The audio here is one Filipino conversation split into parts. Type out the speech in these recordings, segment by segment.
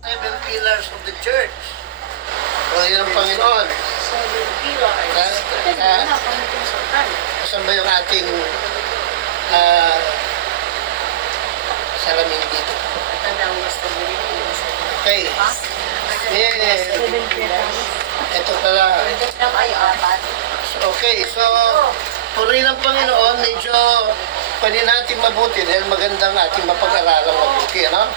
Seven pillars of the church. O yun ang Panginoon. Saan ba yung ating salamin dito? Okay. Ito pala. Okay, so puri ng Panginoon, medyo pwede natin mabuti dahil magandang ating mapag-aralan mabuti, ano?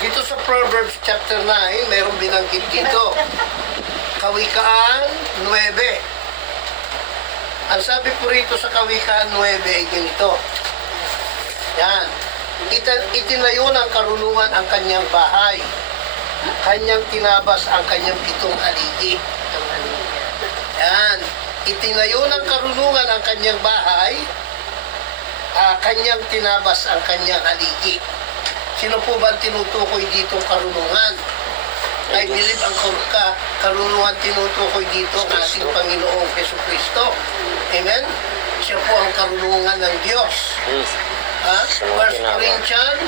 Dito sa Proverbs chapter 9, mayroong binanggit dito. Kawikaan 9. Ang sabi po rito sa Kawikaan 9 ay ganito. Yan. Itinayo ng karunungan ang kanyang bahay. Kanyang tinabas ang kanyang pitong haligi. Yan. Itinayo ng karunungan ang kanyang bahay. Kanyang tinabas ang kanyang haligi. Sino po ba tinutukoy ditong karunungan? I believe ang karunungan tinutukoy dito ang ating Panginoong Jesucristo. Amen? Siya po ang karunungan ng Diyos. 1 Corinthians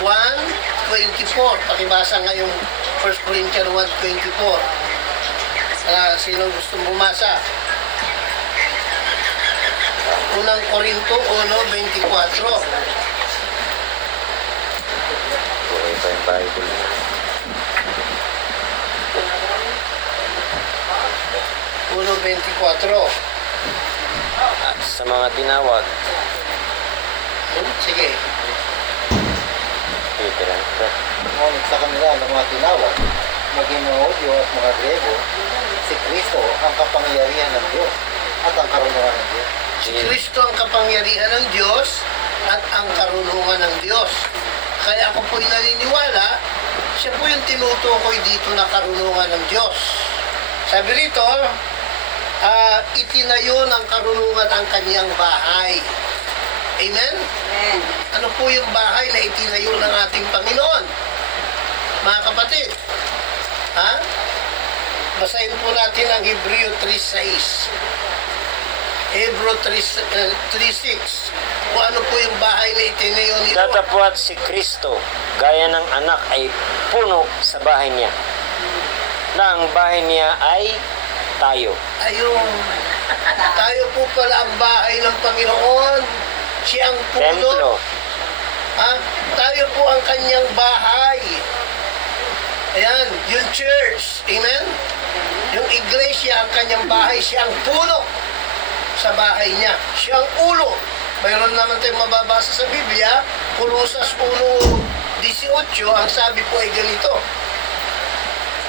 1:24. Pakibasa ngayong 1 Corinthians 1:24. Sino gusto bumasa? Unang Korinto 1:24. Ito yung Bible. Uno 24. Sa mga tinawag. Sige. Ngunit sa kanila ng mga tinawag, maging mga Hudyo at mga Grego, si Kristo ang kapangyarihan ng Diyos at ang karunungan ng Diyos. Si Kristo ang kapangyarihan ng Diyos at ang karunungan ng Diyos. Kaya ako po'y naniniwala, siya po yung tinutukoy dito na karunungan ng Diyos. Sabi rito, itinayo ng karunungan ang kanyang bahay. Amen? Amen. Ano po yung bahay na itinayo ng ating Panginoon? Mga kapatid, basahin po natin ang Hebreo 3:6. Hebreo 3:6. Kung ano po yung bahay na itinayo ni Lord. Datapwat si Kristo, gaya ng anak ay puno sa bahay niya. Na ang bahay niya ay tayo. Ayun. Tayo po pala ang bahay ng Panginoon. Siya ang puno. Templo. Tayo po ang kanyang bahay. Ayan, yung church. Amen? Yung iglesia ang kanyang bahay. Siya ang puno sa bahay niya. Siya ang ulo. Mayroon naman tayong mababasa sa Biblia, Colosas 1:18, ang sabi po ay ganito.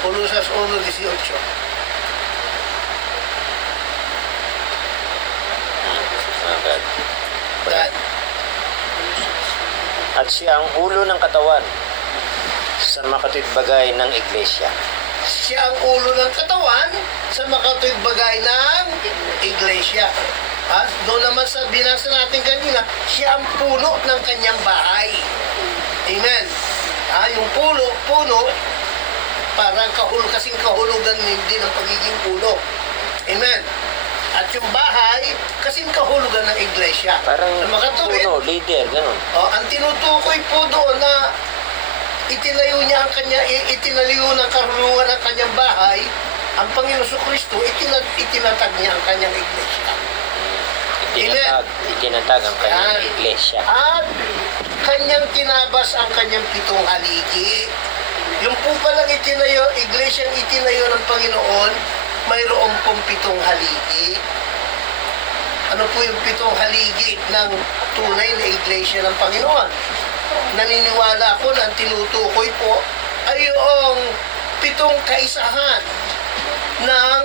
Colosas 1:18. At siya ang ulo ng katawan sa makatwidbagay ng iglesia. Siya ang ulo ng katawan sa makatwidbagay ng iglesia. Doon naman sa binasa natin kanina, siya ang puno ng kanyang bahay. Amen. Yung puno, parang kasing kahulugan din ng pagiging puno. Amen. At yung bahay, kasing kahulugan ng iglesia. Parang sa makatuwid, puno, leader, gano'n. ang tinutukoy po doon na itinayo ng karunungan ng kanyang bahay, ang Panginoon Kristo, itinatag niya ang kanyang iglesia. Itinatag ang kanyang iglesia. At kanyang tinabas ang kanyang pitong haligi. Yung po palang iglesyang itinayo ng Panginoon, mayroong pong pitong haligi. Ano po yung pitong haligi ng tunay na iglesia ng Panginoon? Naniniwala ako na ang tinutukoy po ay yung pitong kaisahan ng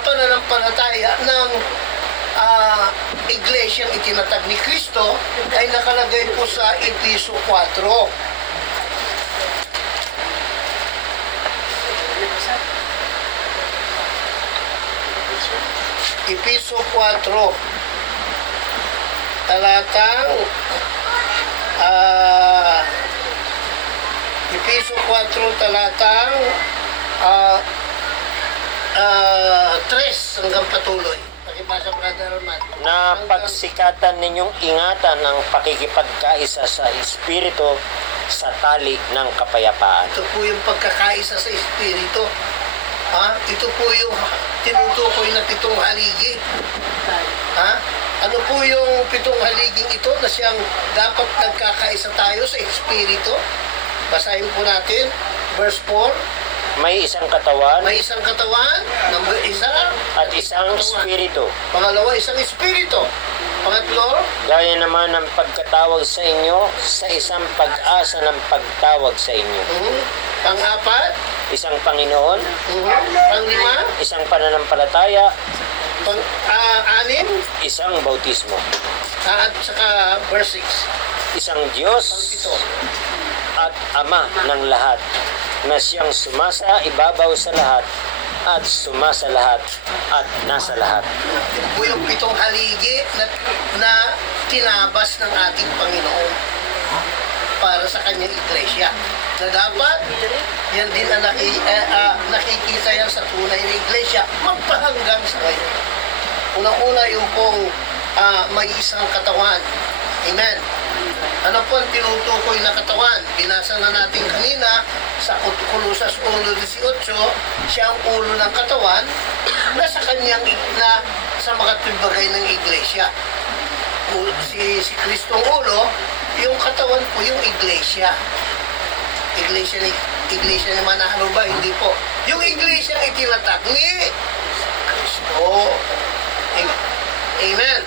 pananampalataya ng iglesyang itinatag ni Kristo ay nakalagay po sa Episo 4. Episo 4 talatang Episo 4 talatang 3 hanggang patuloy. Pakibasa, Brother Arman. Na pagsikatan ninyong ingatan ang pakikipagkaisa sa Espiritu sa tali ng kapayapaan. Ito po yung pagkakaisa sa Espiritu. Ha? Ito po yung tinutukoy na pitong haligi. Ha? Ano po yung pitong haliging ito na siyang dapat nagkakaisa tayo sa Espiritu? Basahin po natin, verse 4. May isang katawan May isang katawan, number isa, at isang espiritu. pangalawa, isang Espiritu. Pangatlo, Gaya naman ng pagkatawag sa inyo sa isang pag-asa ng pagtawag sa inyo. pang-apat, Isang Panginoon, panglima, isang pananampalataya, anim, isang bautismo, at saka verse 6. isang Diyos Pang-pito. at Ama ng lahat, na siyang sumasa ibabaw sa lahat at sumasa lahat at nasa lahat. Yun po yung pitong haligi na tinabas ng ating Panginoon para sa kanyang iglesia. Na dapat, yan din ang nakikita yan sa tunay na iglesia, magpahanggang sa ngayon. Unang-una yung pong may isang katawan. Amen. Ano po ang tinutukoy na katawan? Binasa na natin kanina sa Colosas 1:18, siya ang ulo ng katawan na sa kanyang sa mga tibagay ng iglesia. Si Kristong ulo, yung katawan po yung iglesia. Iglesia ni Manalo ba? Hindi po. Yung iglesia ay itinatag ni Kristo. Amen.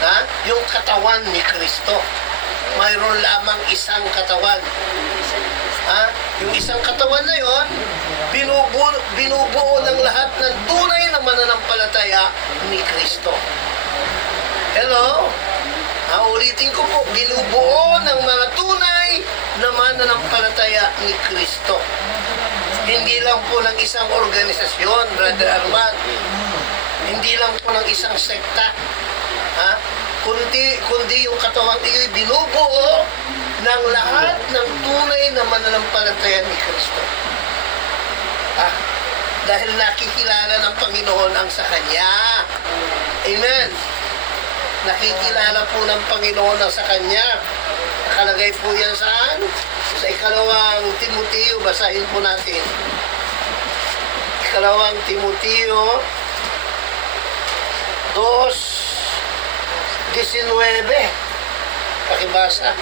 Ha? Yung katawan ni Kristo. Mayroon lamang isang katawan. Ha? Yung isang katawan na yon, binubuo ng lahat ng tunay na mananampalataya ni Kristo. Hello? Ulitin ko po, binubuo ng mga tunay na mananampalataya ni Kristo. Hindi lang po ng isang organisasyon, Brother Arman. Hindi lang po ng isang sekta. Ha? Kundi yung katawang iyo'y binubuo ng lahat ng tunay na mananampalataya ni Kristo. Dahil nakikilala ng Panginoon ang sa Kanya. Amen. Nakikilala po ng Panginoon ang sa Kanya. Nakalagay po yan saan? Sa ikalawang Timoteo, basahin po natin. Ikalawang Timoteo 2:19. Pakibasa.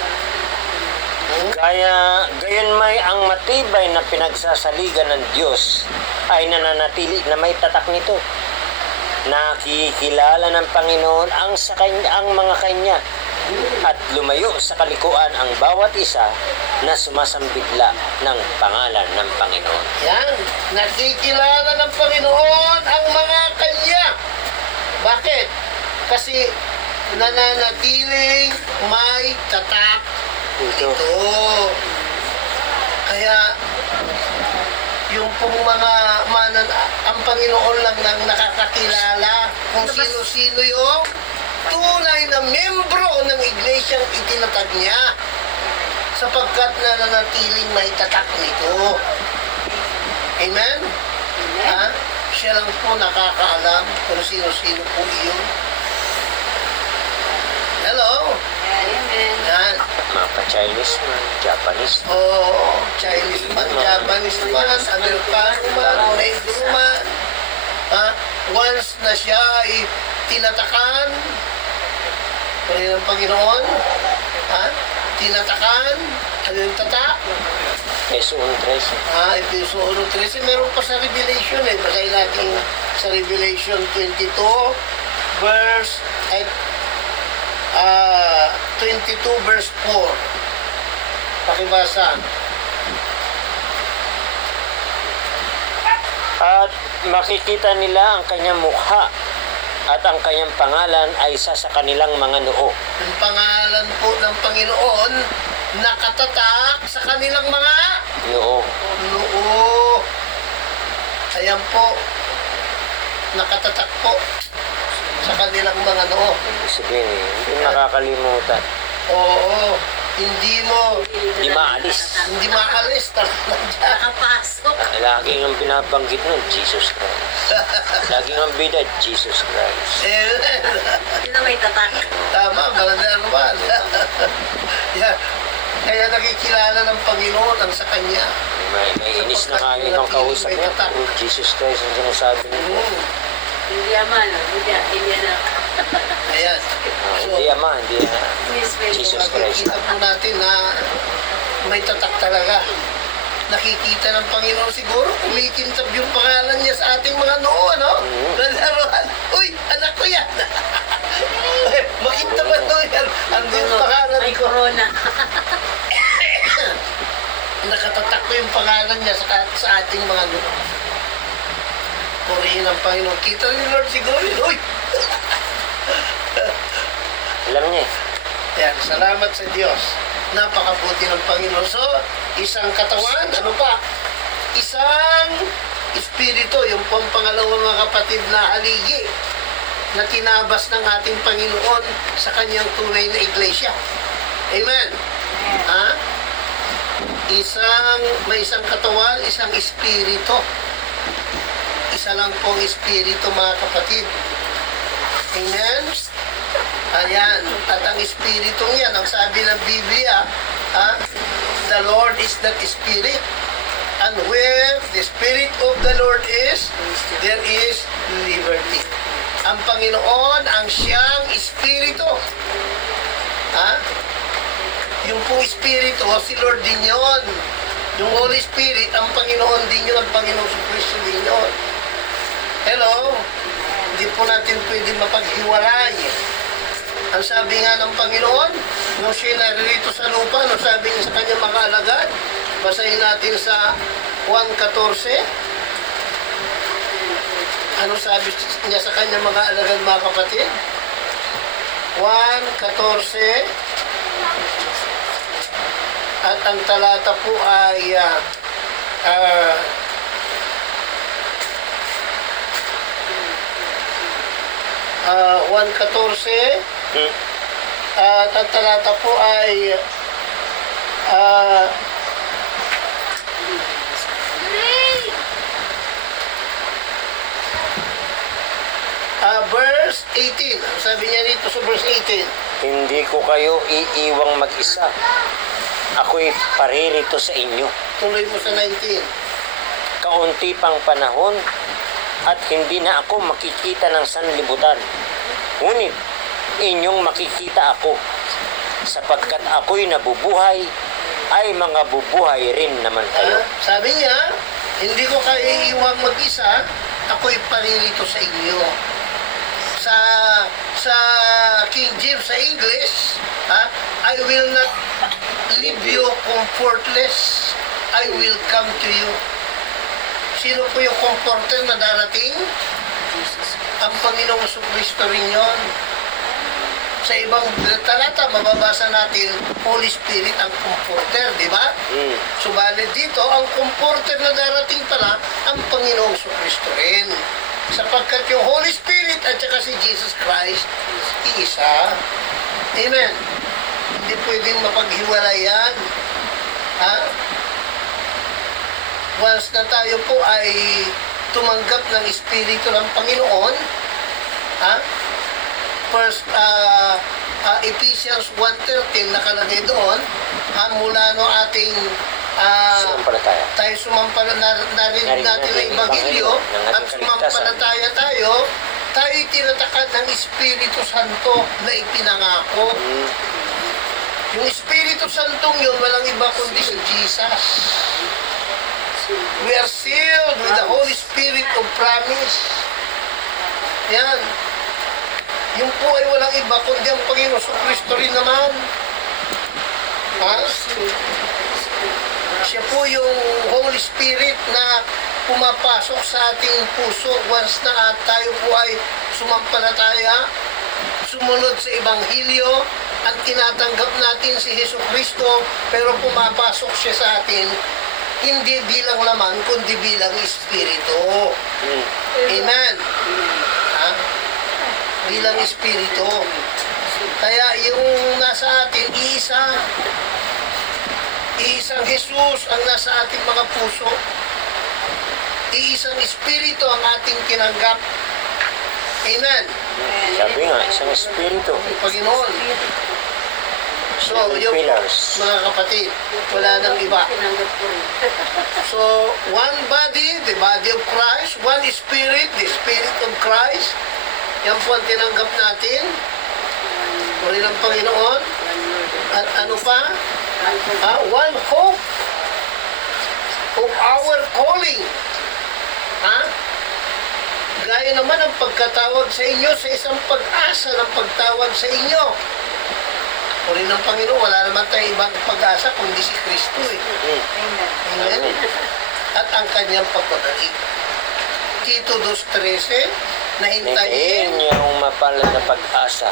Gayon may ang matibay na pinagsasaligan ng Diyos ay nananatili na may tatak nito. Nakikilala ng Panginoon ang mga kanya at lumayo sa kalikuan ang bawat isa na sumasambitla ng pangalan ng Panginoon. Yan. Nakikilala ng Panginoon ang mga kanya. Bakit? Kasi nananatiling may tatak Ito. ito. Kaya yung pong mga ang Panginoon lang nang nakakakilala kung sino-sino yung tunay na membro ng iglesyang itinatag niya sapagkat nananatiling may tatak nito. Amen? Ha? Siya lang po nakakaalam kung sino-sino po iyon. Hello? Yan. Mga pa-Chinese man, Japanese man. Chinese man, Japanese man, Amerikano man, Negro man. Once na siya ay tinatakan, ng Panginoon, tinatakan, ano yung tatak? Eso 13. Episo 1:13, meron pa sa Revelation Basahin natin sa Revelation 22, verse 22 verse 4. Pakibasa. At makikita nila ang kanyang mukha at ang kanyang pangalan ay isa sa kanilang mga noo. Yung pangalan po ng Panginoon nakatatak sa kanilang mga Noo. noo. Ayan po, nakatatak po sa kanilang mga noo. Ibig sabihin, hindi nakakalimutan. Oo, hindi mo, Hindi maalis. hindi maalis talaga dyan. Nakapasok. Laging ang binabanggit nun, Jesus Christ. Laging ang bida, Jesus Christ. Amen. Hindi na may tatak. Tama, Brother Arman. Yeah. Kaya nakikilala ng Panginoon ang sa Kanya. May inis na nga yung ibang kausap niya. Puro Jesus Christ ang sinasabi niya. Mm. Hindi naman, hindi na. Ayan. Hindi ama, hindi Jesus Christ. Nakikita po natin na may tatak talaga. Nakikita ng Panginoon siguro, kumikintab yung pangalan niya sa ating mga noo, ano? Nalaroan. Uy, anak ko yan. Makintaban mo yan. Andun yung pangalan May ko. corona. Nakatatak ko yung pangalan niya sa ating mga noo. Purihin ang Panginoon. Kita ni Lord siguro yun. Uy! Alam niya eh. Yan, salamat sa Diyos. Napakabuti ng Panginoon. So, isang katawan, ano pa? Isang espiritu, yung pong pangalawang mga kapatid na haligi na tinabas ng ating Panginoon sa kanyang tunay na iglesia. Amen. Ha? May isang katawan, isang espiritu. Isa lang pong espiritu, mga kapatid. Amen. Ayan, at ang espiritong yan, ang sabi ng Biblia, the Lord is that Spirit. And where the Spirit of the Lord is, there is liberty. Ang Panginoon, ang siyang Espiritu. Yung po Espiritu, si Lord din yun. Yung Holy Spirit, ang Panginoon din yun, ang Panginoon sa Kristo din yun. Hello? Hindi po natin pwede mapaghiwalay. Ang sabi nga ng Panginoon, nung siya naririto sa lupa, nung sabi niya sa kanyang mga alagad, basahin natin sa 1:14. Ano sabi niya sa kanyang mga alagad, mga kapatid? 1:14. At ang talata po ay 1:14. At ang talata po ay verse 18. Sabi niya dito sa verse 18. Hindi ko kayo iiwang mag-isa. Ako'y paririto sa inyo. Tuloy mo sa 19. Kaunti pang panahon at hindi na ako makikita ng sanlibutan. Ngunit inyong makikita ako sapagkat ako'y nabubuhay ay mga bubuhay rin naman kayo. Sabi niya, hindi ko kayo iiwang mag-isa, ako'y paririto sa inyo. Sa King James, sa English, I will not leave you comfortless. I will come to you. Sino po yung comforter na darating? Ang Panginoong Kristo rin yun. Sa ibang talata, mababasa natin, Holy Spirit ang comforter, di ba? Subalit dito, ang comforter na darating pala, ang Panginoong Kristo rin. Sapagkat yung Holy Spirit at saka si Jesus Christ, iisa. Amen. Hindi pwedeng mapaghiwalay yan. Once na tayo po ay tumanggap ng Espiritu ng Panginoon, First, Ephesians 1:13 nakalagay doon, mula no ating Sumampalataya. tayo narinig natin ang Ebanghelyo at sumampalataya tayo tinatakad ng Espiritu Santo na ipinangako. Yung Espiritu Santong yun, walang iba kundi si Jesus. We are sealed with the Holy Spirit of promise. Yan. Yung po ay walang iba kundi ang Panginoon sa Kristo rin naman. Siya po yung Holy Spirit na pumapasok sa ating puso once na tayo po ay sumampalataya, sumunod sa Ebanghelyo, at tinatanggap natin si Hesus Kristo, pero pumapasok siya sa atin, hindi bilang laman, kundi bilang Espiritu. Amen. Bilang Espiritu. Kaya yung nasa atin, iisang Jesus ang nasa ating mga puso. Iisang Espiritu ang ating tinanggap. Amen. Sabi nga, isang espiritu. Ang Panginoon. So, yung Pillars. mga kapatid, wala nang iba. Tinanggap ko rin. So, one body, the body of Christ, one spirit, the spirit of Christ. Yan po ang tinanggap natin. Puri ng Panginoon. One Lord. At ano pa? One hope. One hope of our calling. Ha? Gaya naman ang pagkatawag sa inyo sa isang pag-asa ng pagtawag sa inyo. Puri ng Panginoon, wala naman tayong ibang pag-asa kundi si Kristo eh. Amen. Amen. At ang kanyang pagbabalik. Tito 2:13, na Hintayin hintayin niyo ang mapalad na pag-asa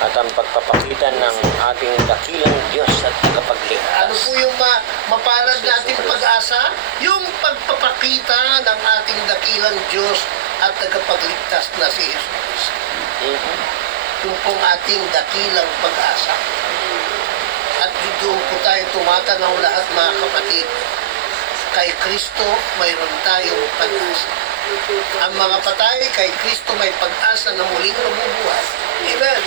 at ang pagpapakita ng ating dakilang Diyos at ano tagapagligtas. po yung mapalad nating pag-asa? Yung pagpapakita ng ating dakilang Diyos at tagapagligtas na si Jesus. Mhm. Yung pong ating dakilang pag-asa. At doon po tayo tumatanaw lahat mga kapatid. Kay Kristo mayroon tayong pag-asa. Ang mga patay kay Kristo may pag-asa na muling mabubuhay. Amen.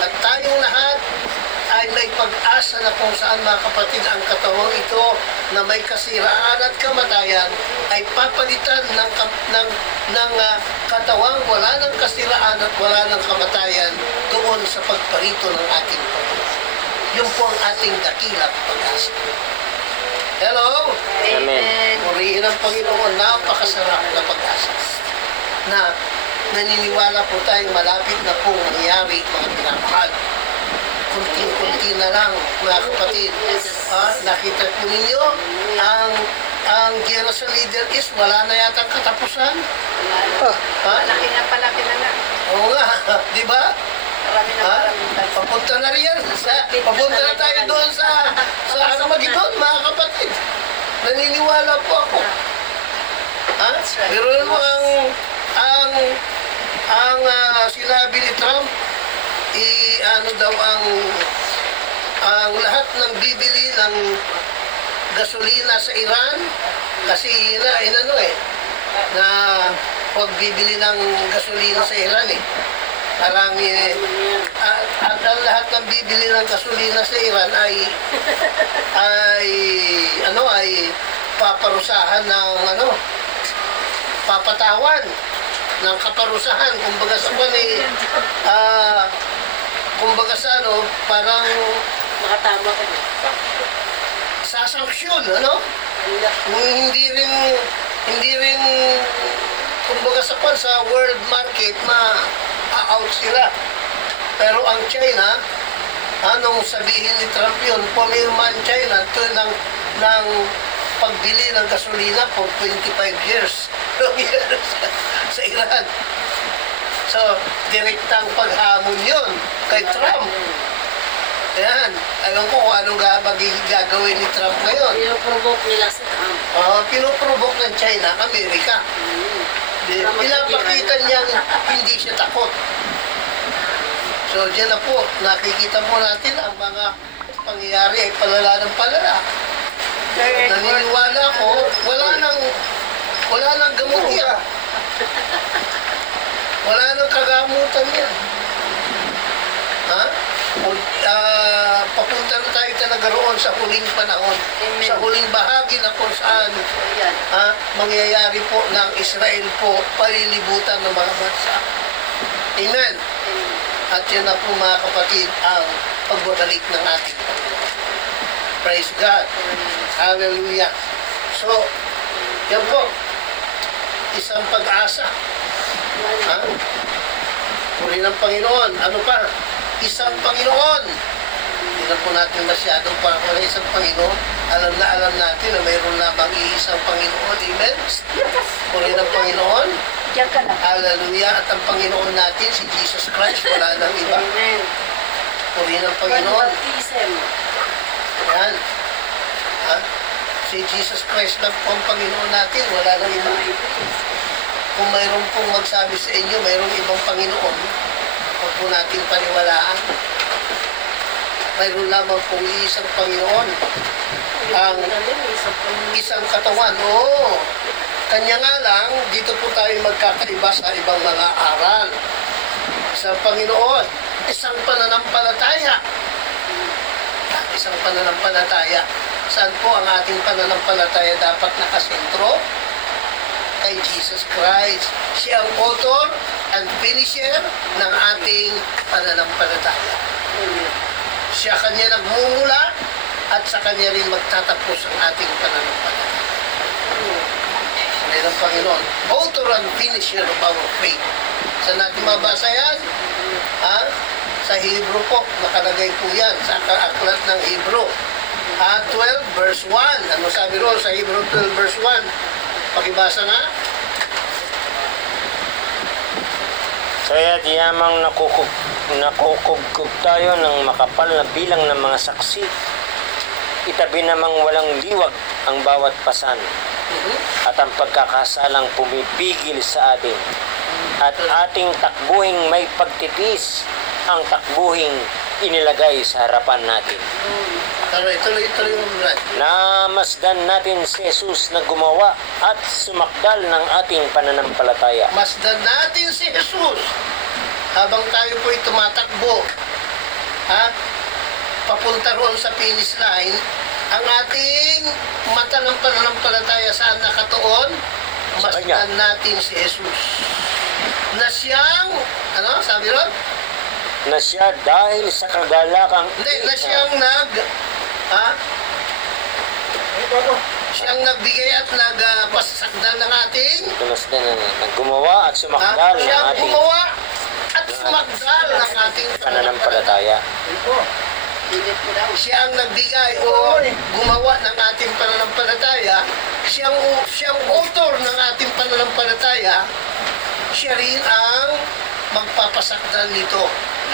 At tayong lahat ay may pag-asa na kung saan mga kapatid ang katawang ito na may kasiraan at kamatayan ay papalitan ng katawang wala ng kasiraan at wala ng kamatayan doon sa pagparito ng ating Panginoon. Yun po ang ating dakilang pag-asa. Hello? Amen. Purihin ang Panginoon, napakasarap na pag-asa. Na naniniwala po tayong malapit na pong mangyari, mga pinamahal. Kunting-kunti na lang, mga kapatid. Nakita po ninyo, ang gera sa Middle East, wala na yatang katapusan. Ha? Palaki na nga. Oo nga, di ba? Marami na Ha? parang Papunta na riyan. Papunta na tayo doon sa Armageddon, mga kapatid. Naniniwala po ako. Ha? Pero mo ang sinabi ni Trump, ano daw ang lahat ng bibili ng gasolina sa Iran, kasi na huwag bibili ng gasolina sa Iran eh. Parang at ang lahat ng bibili ng gasolina sa Iran ay paparusahan ng papatawan ng kaparusahan, kumbaga sa kumbaga sa parang makatama ka na. sasanksyon, hindi rin kumbaga sa world market out sila. Pero ang China, anong sabihin ni Trump yun, pumirma ang China ng pagbili ng gasolina for 25 years. Sa Iran. So, direktang paghamon yun kay Trump. Ayan. Ayaw ko kung anong gagawin ni Trump ngayon. Pinoprovoke nila sa Trump. Pinoprovoke ng China, Amerika. Pinapakita niyang hindi siya takot. So, dyan na po, nakikita po natin ang mga pangyayari ay palala ng palala. Naniniwala ko, wala nang gamot yan. Wala nang kagamutan yan. Ha? Papunta na tayo talaga roon sa huling panahon. Amen. Sa huling bahagi na kung saan Ayan. mangyayari po ng Israel po palilibutan ng mga bansa. Amen. At yan na po mga kapatid ang pagbabalik ng ating Panginoon. Praise God. Hallelujah. So, yan po. Isang pag-asa. Ha? Puri ng Panginoon. Ano pa? Isang Panginoon. Hindi na po natin masyadong pakakala isang Panginoon. Alam natin na mayroon lamang iisang Panginoon. Amen? Puri ng Panginoon. Diyan ka na. Hallelujah. At ang Panginoon natin, si Jesus Christ, wala nang iba. Amen. Puri ng Panginoon. Baptism. Yan. Ha? Si Jesus Christ lang po ang Panginoon natin, wala nang iba. Kung mayroon pong magsabi sa inyo, mayroong ibang Panginoon, huwag po natin paniwalaan. Mayroon lamang pong isang Panginoon. Ang isang katawan. Oo. Kanya nga lang, dito po tayo magkakaiba sa ibang mga aral. Isang Panginoon, isang pananampalataya. isang pananampalataya. Saan po ang ating pananampalataya dapat nakasentro? Kay Jesus Christ. Siya ang author and finisher ng ating pananampalataya. Siya kanya nagmumula at sa kanya rin magtatapos ang ating pananampalataya. Ngayon ang Panginoon, author and finisher of our faith. Saan natin mabasa yan? Ha? Sa Hebrew po, nakalagay po yan sa aklat ng Hebrew. 12 verse 1. Ano sabi ron sa Hebrew 12 verse 1? Pakibasa nga. Kaya di yamang nakukugkog tayo ng makapal na bilang ng mga saksi. Itabi namang walang liwag ang bawat pasan at ang pagkakasalang pumipigil sa atin. At ating takbuhing may pagtitis ang takbuhing inilagay sa harapan natin. Tuloy mo Brad. Namasdan natin si Jesus na gumawa at sumakdal ng ating pananampalataya. Masdan natin si Jesus habang tayo po'y tumatakbo. Ha? Papunta roon sa finish line, ang ating mata ng pananampalataya saan nakatuon? Sa kanya. Masdan natin si Jesus. Na siyang, ano sabi ron? Na siya dahil sa kagalakang Hindi, na siyang siyang nagbigay at nagpasakdal ng ating Tumasdan na gumawa at sumakdal ng siyang ating gumawa at sumakdal ng ating pananampalataya. Siya ang nagbigay o gumawa ng ating pananampalataya. Siyang author ng ating pananampalataya. Siya rin ang magpapasakdal nito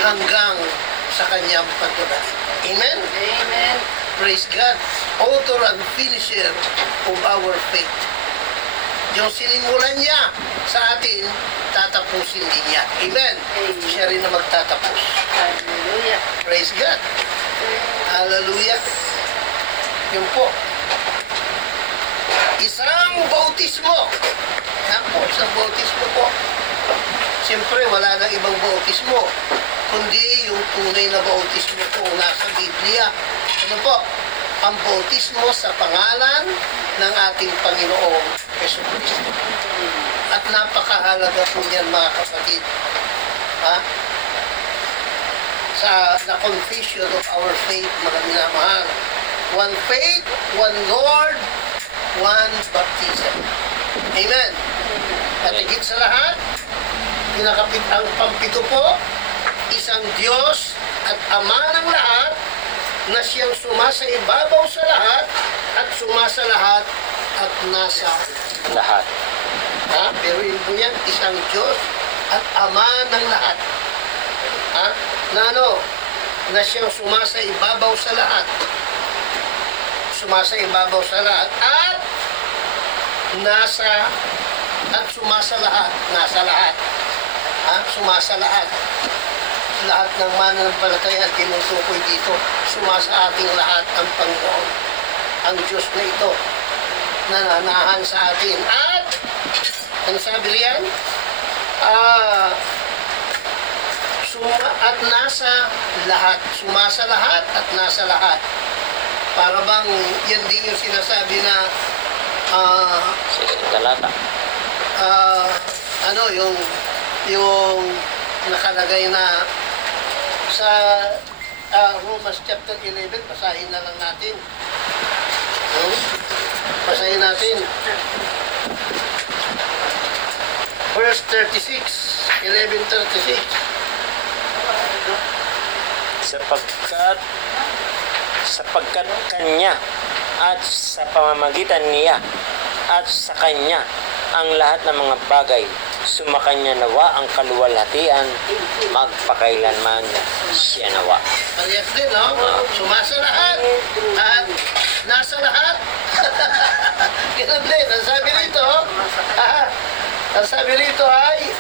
hanggang sa kanyang pagdadali. Amen? Amen. Praise God. Author and finisher of our faith. Yung sinimulan niya sa atin, tatapusin din niya. Amen? Siya rin na magtatapos. Hallelujah. Praise God. Hallelujah. Yun po. Isang bautismo. Yan po, isang bautismo po. Siyempre, wala nang ibang bautismo, kundi yung tunay na bautismo po nasa Biblia. Ano po? Ang bautismo sa pangalan ng ating Panginoong Jesucristo. At napakahalaga po niyan mga kapatid. Ha? Sa the confession of our faith, mga minamahal. One faith, one Lord, one baptism. Amen. At higit sa lahat, pinakapit ang pampito po, isang Diyos at Ama ng lahat, na siyang sumasa ibabaw sa lahat at sumasa lahat at nasa Lahat. ha? Pero yun po yan, isang Diyos at Ama ng lahat. Ha? Na ano? Na siyang sumasa ibabaw sa lahat. Sumasa ibabaw sa lahat at nasa at sumasa lahat. Nasa lahat. Ha? Sumasa lahat. Lahat ng mananampalataya at tinutukoy dito, sumasa ating lahat ang Panginoon. Ang Diyos na ito, nananahan sa atin. At, ano sabi riyan? At nasa lahat. Sumasa lahat at nasa lahat. Para bang, yan din yung sinasabi na, Sa isang talata. ano, yung nakalagay na sa Romans chapter 11, basahin na lang natin. Basahin natin. Verse 36, 11:36. Sapagkat kanya at sa pamamagitan niya at sa kanya ang lahat ng mga bagay, sumakanya nawa ang kaluwalhatian, magpakailanman siya nawa. Parehas din, no? Sumasa lahat at nasa lahat. Ganun din. Ang sabi rito, ang sabi rito ay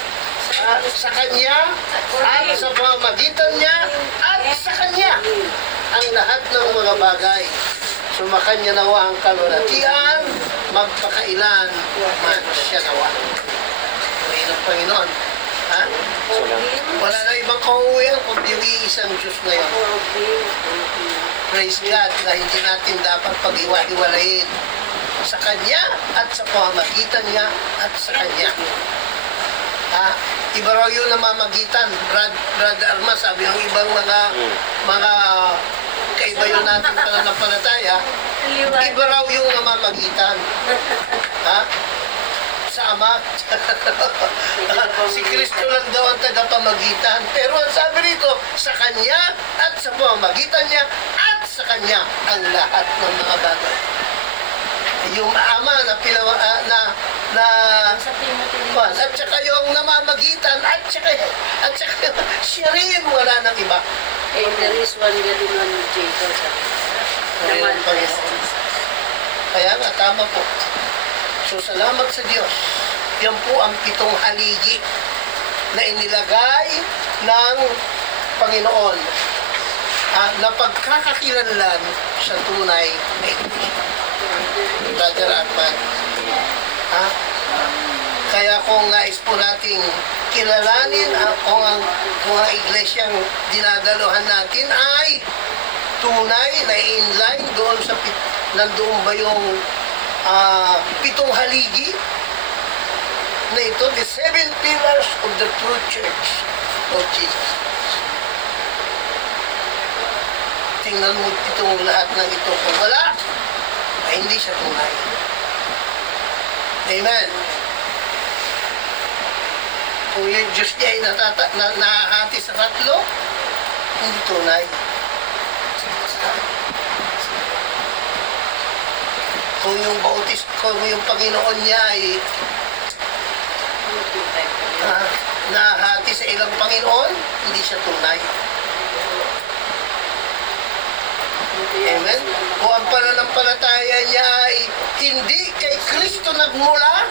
sa kanya at sa pamamagitan niya at sa kanya ang lahat ng mga bagay. Sumakanya nawa ang kaluwalhatian, magpakailan man siya nawa. Panginoon ng Panginoon. Ha? Sila. Wala na ibang kauuwian kundi yung iisang Diyos na yun. Praise God na hindi natin dapat pag-iwa-iwalayin sa Kanya at sa pamamagitan niya at sa Kanya. Ha? Iba raw yung namamagitan. Brother Arma, sabi ng ibang mga kaiba yun natin pananampalataya, iba raw yung namamagitan. Ha? Sa Ama. Si Kristo lang daw ang tagapamagitan. Pero ang sabi rito, sa Kanya at sa pamamagitan niya at sa Kanya ang lahat ng mga bagay. Yung Ama na Sa Timothy. at saka yung namamagitan at saka siya rin, wala nang iba. There is one God in one Jesus. Ngayon, Panginoon. Kaya nga, tama po. So, salamat sa Diyos. Yan po ang 7 haligi na inilagay ng Panginoon na pagkakakilanlan sa tunay na iglesia. Brother Arman. Ha? Kaya kung nais po nating kilalanin kung ang iglesyang dinadaluhan natin ay tunay na inline doon sa nandoon ba yung 7 haligi na ito, the 7 pillars of the true church of Jesus. Tingnan mo itong lahat ng ito. Kung wala, ay hindi siya tunay. Amen. Kung yung Diyos niya ay nahahati sa 3, hindi tunay. Kung yung Panginoon niya ay nahahati sa ilang Panginoon, hindi siya tunay. Amen? Kung ang pananampalataya niya ay hindi kay Kristo nagmula,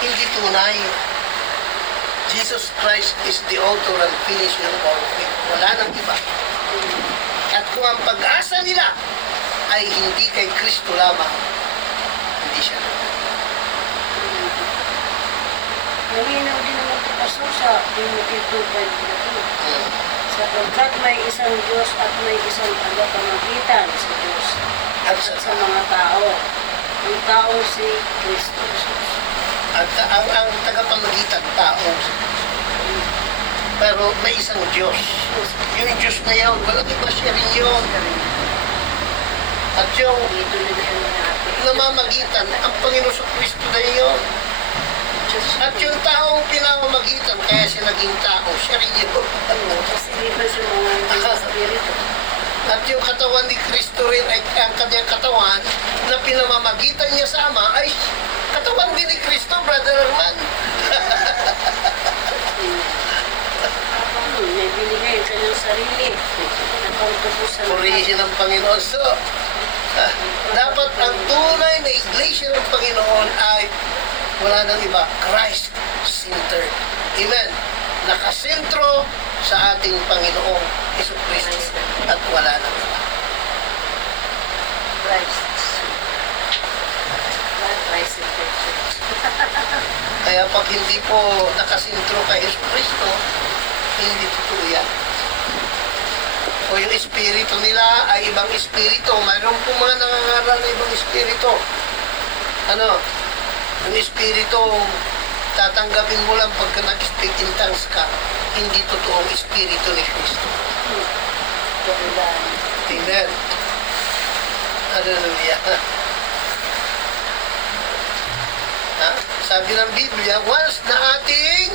hindi tunay. Jesus Christ is the author and finisher of our faith. Wala nang iba. At kung ang pag-asa nila ay hindi kay Kristo lamang, hindi siya. Malinaw din naman ito kaso sa Timothy 2:5. Sapagkat may isang Diyos at may isang tagapamagitan sa Diyos At at sa mga tao. Ang tao si Kristo Jesus. At ang tagapamagitan, tao. Pero may isang Diyos. Yung Diyos na yun, walang iba siya rin yun. At yung Dito na yan natin. namamagitan, ang Panginoon sa Kristo na yun. At yung taong pinamamagitan, kaya siya naging tao, siya rin yun. Kasi iba sa mga Espiritu. At yung katawan ni Kristo rin, ay ang kanyang katawan, na pinamamagitan niya sa Ama, ay katawan din ni Kristo, Brother Arman. May binigay ang kanyang sarili. Nakautubusan Purihin ng Panginoon. So, dapat ang tunay na iglesia ng Panginoon ay wala nang iba, Christ-centered. Amen. Nakasentro sa ating Panginoong Jesucristo at wala nang iba. Christ. Not Christ in the church. Kaya pag hindi po nakasentro kay Jesucristo, hindi totoo yan. O yung espiritu nila ay ibang espiritu. Mayroon po mga nangangaral na ibang espiritu. Yung espiritu, tatanggapin mo lang pagka nag-speak in tongues ka, hindi totoong espiritu ni Kristo. Amen. Hallelujah. Sabi ng Biblia, once na ating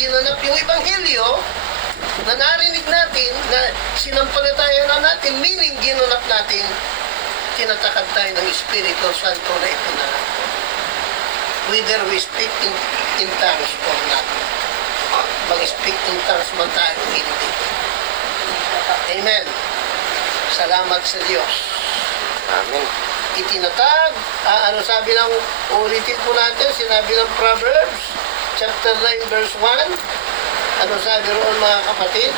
ginanap yung Ebanghelyo, na narinig natin, na sinampalataya na natin, meaning ginanap natin, tinatakad tayo ng Espiritu Santo na ipinanap. Whether we speak in tongues or not. Mag-speak in tongues man tayo, hindi. Amen. Salamat sa Diyos. Amen. Itinatag, sabi ng, ulitin po natin, sinabi ng Proverbs, chapter 9, verse 1. Ano sabi roon, mga kapatid?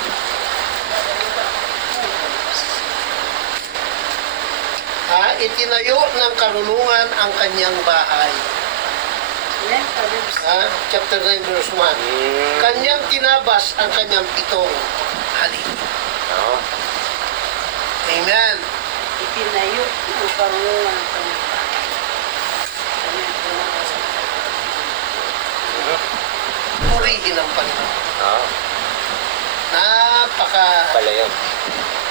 Itinayo ng karunungan ang kanyang bahay. Amen. Proverbs. Chapter 9, verse 1. Kanyang tinabas ang kanyang pitong haligi. Oo. Amen. Itinayo ang pangunguan ng kanyang bahay. Amen. Purihin ang Panginoon. Oo. Napaka Pala yun.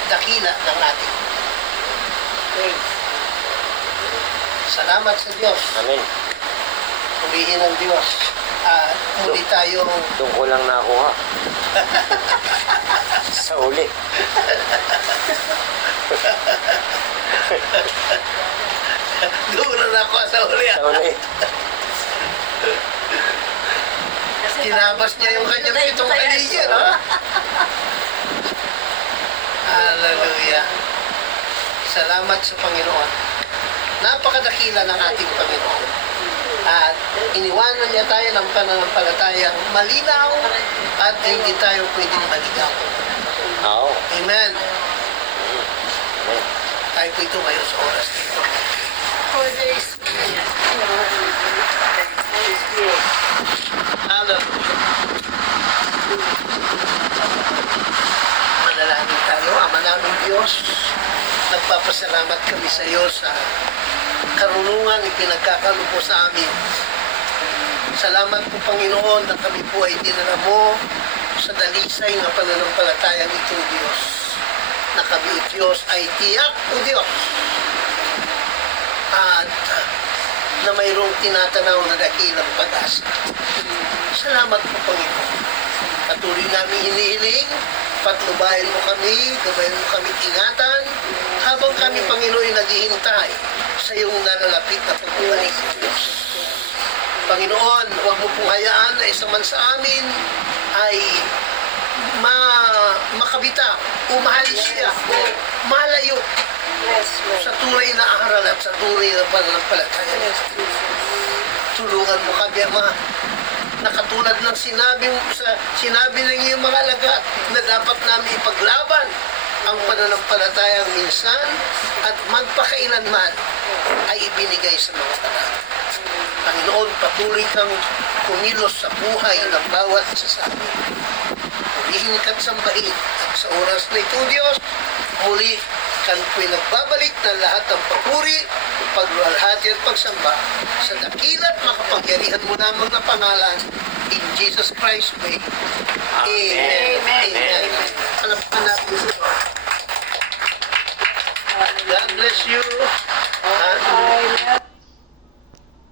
dakila ng ating faith. Salamat sa Diyos. Amen. Purihin ang Diyos. At muli tayong Doon ko lang nakuha. Sa uli. doon na ako sa uli. Sa uli. Tinabas niya yung kanyang pitong haligi. No? Hallelujah. Salamat sa Panginoon. Napakadakila ng ating Panginoon. At iniwanan niya tayo ng pananampalatayang malinaw at hindi tayo pwedeng maligaw. Oo. Amen. Amen. Tayo po tumayo sa oras nito. For there is Holy Spirit. Hallelujah. Manalangin tayo, Ama namin Diyos. Nagpapasalamat kami sa iyo sa karunungan ipinagkakalupo sa amin. Salamat po Panginoon na kami po ay dinala mo sa dalisay ng pananampalatayang ito Diyos. Na kami Diyos ay tiyak o Diyos. At na mayroong tinatanaw na dakilang pag-asa. Salamat po Panginoon. Patuloy namin hinihiling, patnubayan mo kami, gabayan mo kami ingatan, habang kami Panginoon naghihintay sa iyong nalalapit na pagbabalik Diyos. Panginoon, huwag mo pong hayaan na isa man sa amin ay makabita o mahalis siya o malayo Yes, Lord. sa tunay na aral at sa tunay na pananampalataya. Tulungan mo kami, Ama, na katulad ng sinabi ng iyong mga alagad na dapat namin ipaglaban ang pananampalatayang minsan at magpakailanman ay ibinigay sa mga tao. Panginoon, patuloy kang kumilos sa buhay ng bawat isa sa amin. Purihin ka't sambahin at sa oras na ito, Diyos, muli kan po'y nagbabalik na lahat ng papuri, pagluwalhati at pagsamba sa dakila't makapangyarihan mo namang na pangalan in Jesus Christ's name. Amen. Amen. Amen. Palapakan natin ito. God bless you. I love